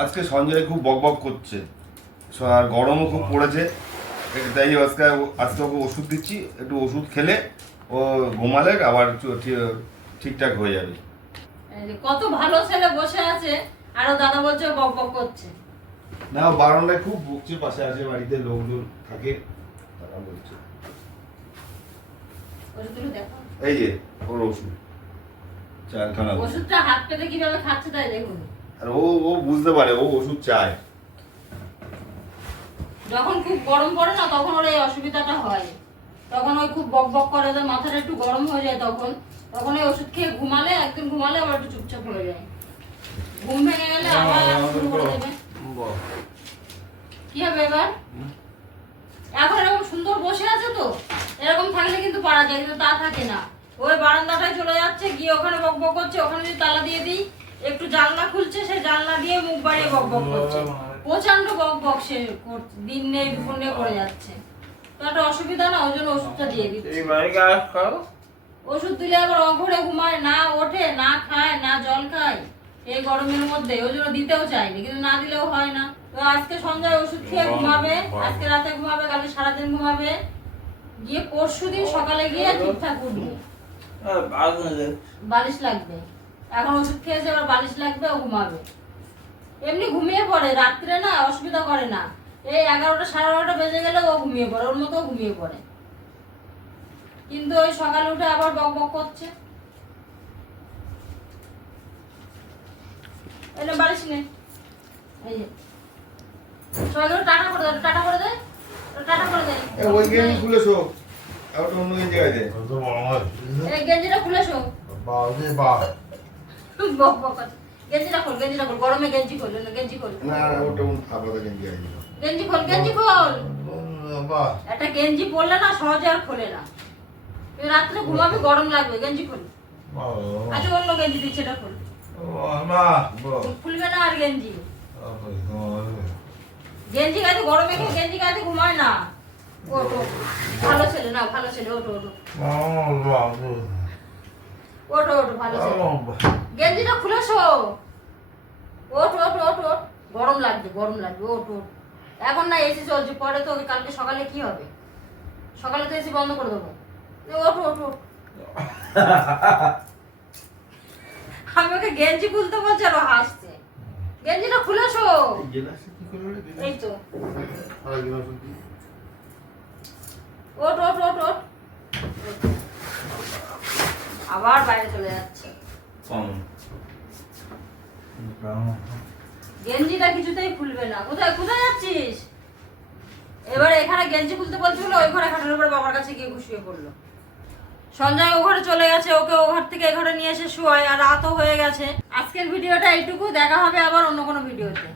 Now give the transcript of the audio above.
আজকে সঞ্জয় খুব বকবক করছে আর গরমও খুব পড়েছে, তাই আজকে ওকে ওষুধ দিচ্ছি, একটু ওষুধ খেলে ও ঘুমালে আবার ঠিকঠাক হয়ে যাবে। কত ভালো ছেলে বসে আছে আর দাদা বলছে বকবক করছে। না, বারান্দায় খুব বকছে, পাশে আসে বাড়িতে লোকজন থাকে তারা বলছে। এই যে ওর ওষুধ, চারখানা ওষুধটা হাত পেতে কিভাবে খাচ্ছে তাই দেখুন। আর ও বুঝতে পারে, ও ওষুধ চায়। যখন খুব গরম পড়ে না তখন ওর এই অসুবিধাটা হয়, তখন ওই খুব বক বক করে, মাথাটা একটু গরম হয়ে যায়, তখন এই ওষুধ খেয়ে ঘুমালে, একদিন ঘুমালে আবার একটু চুপচাপ হয়ে যায়। ঘুম ভেঙে গেলে আবার শুরু করে দেবে। কি হবে এবার? এখন এরকম সুন্দর বসে আছে তো, এরকম থাকলে কিন্তু পারা যায়, কিন্তু তা থাকে না। ওই বারান্দাটায় চলে যাচ্ছে, গিয়ে ওখানে বক বক করছে, ওখানে যদি তালা দিয়ে দিই, একটু জানলা খুলছে, সেই জানলা দিয়ে মুখ বাড়িয়ে বক বক করছে, প্রচন্ড বক বক সে দিন নেই দুপুর নেই করে যাচ্ছে। তো একটা অসুবিধা না, ওই জন্য ওষুধটা দিয়ে দিচ্ছি। ওষুধ দিলে আবার অঘরে ঘুমায়, না ওঠে, না খায়, না জল খায় এই গরমের মধ্যে, ওই জন্য দিতেও চাইনি, কিন্তু না দিলেও হয় না। তো আজকে সন্ধ্যায় ওষুধ খেয়ে ঘুমাবে, আজকে রাতে ঘুমাবে, কালকে সারাদিন ঘুমাবে, গিয়ে পরশুদিন সকালে গিয়ে ঠিকঠাক উঠবে। বালিশ লাগবে, এখন ওষুধ খেয়েছে, এবার বালিশ লাগবে, ও ঘুমাবে। এমনি ঘুমিয়ে পড়ে রাত্রে, না অসুবিধা করে না, এই 11টা 11:30 বেজে গেলে ও ঘুমিয়ে পড়ে, ওর মতো ঘুমিয়ে পড়ে। কিন্তু ওই সকালে উঠে আবার বক বক করছে। এনে বালিশ নে, এই যে সকালে টাটা করে দে, টাটা করে দে, টাটা করে দে। ওই গেঞ্জি খুলে শো, আর অন্য গেঞ্জি গায়ে দে। এই গেঞ্জিটা খুলে শো। বাহ বক বক করছে। গেঞ্জিটা খোল, গেঞ্জিটা খোল, গরমে গেঞ্জি খোল, গেঞ্জি খোল। না, ওটা আপাতত গেঞ্জি গায়ে দিল। গেঞ্জি খোল, গেঞ্জি খোল। একটা গেঞ্জি পরলে না সহজে আর খোলে না, তুই রাত্রে ঘুমাবি, গরম লাগবে, গেঞ্জি খোল। আচ্ছা অন্য গেঞ্জি দিচ্ছে, এটা খোল। খুলবে না আর গেঞ্জি, গেঞ্জি গায়ে গরমে কেউ গেঞ্জি গায়ে ঘুমায় না। ওঠো, ভালো ছেলে, না ভালো ছেলে, ওঠো ওঠো ওঠো ওঠো, ভালো ছেলে। গেঞ্জিটা খুলে শো, ওঠো ওঠো ওঠো, গরম লাগবে, গরম লাগবে, ওঠো। এখন না এসি চলছে, পরে তো কালকে সকালে কি হবে, সকালে তো এসি বন্ধ করে দেবো। ওঠো ওঠো। আমি ওকে গেঞ্জি খুলতে বলছি আর ও হাসছে। গেঞ্জিটা খুলে শো। এই তো, ওঠ ওঠ ওঠ ওঠ। আবার বাইরে চলে যাচ্ছে। গেঞ্জিটা কিছুতেই খুলবে না। কোথায় কোথায় যাচ্ছিস? এবারে এখানে গেঞ্জি খুলতে বলছি বলে ওই ঘরে খাটের উপরে বাবার কাছে গিয়ে শুয়ে পড়লো। সঞ্জয় ও ঘরে চলে গেছে, ওকে ও ঘর থেকে এই ঘরে নিয়ে এসে শুয়ায়, আর রাতও হয়ে গেছে। আজকের ভিডিওটা এইটুকু, দেখা হবে আবার অন্য কোনো ভিডিওতে।